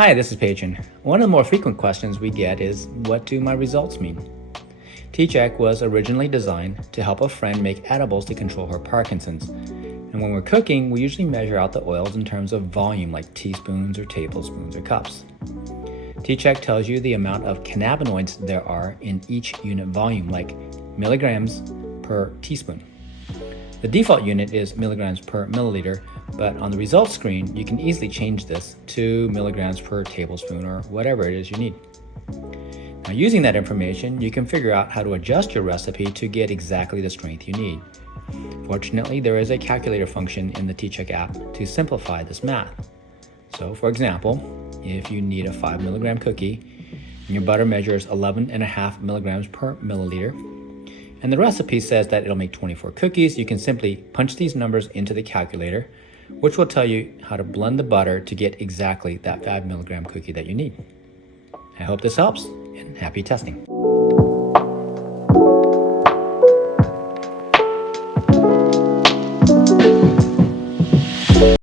Hi, this is Patron. One of the more frequent questions we get is, what do my results mean? tCheck was originally designed to help a friend make edibles to control her Parkinson's. And when we're cooking, we usually measure out the oils in terms of volume, like teaspoons or tablespoons or cups. tCheck tells you the amount of cannabinoids there are in each unit volume, like milligrams per teaspoon. The default unit is milligrams per milliliter, but on the results screen, you can easily change this to milligrams per tablespoon or whatever it is you need. Now, using that information, you can figure out how to adjust your recipe to get exactly the strength you need. Fortunately, there is a calculator function in the tCheck app to simplify this math. So, for example, if you need a 5 milligram cookie and your butter measures 11.5 milligrams per milliliter, and the recipe says that it'll make 24 cookies, you can simply punch these numbers into the calculator, which will tell you how to blend the butter to get exactly that 5 milligram cookie that you need. I hope this helps, and happy testing.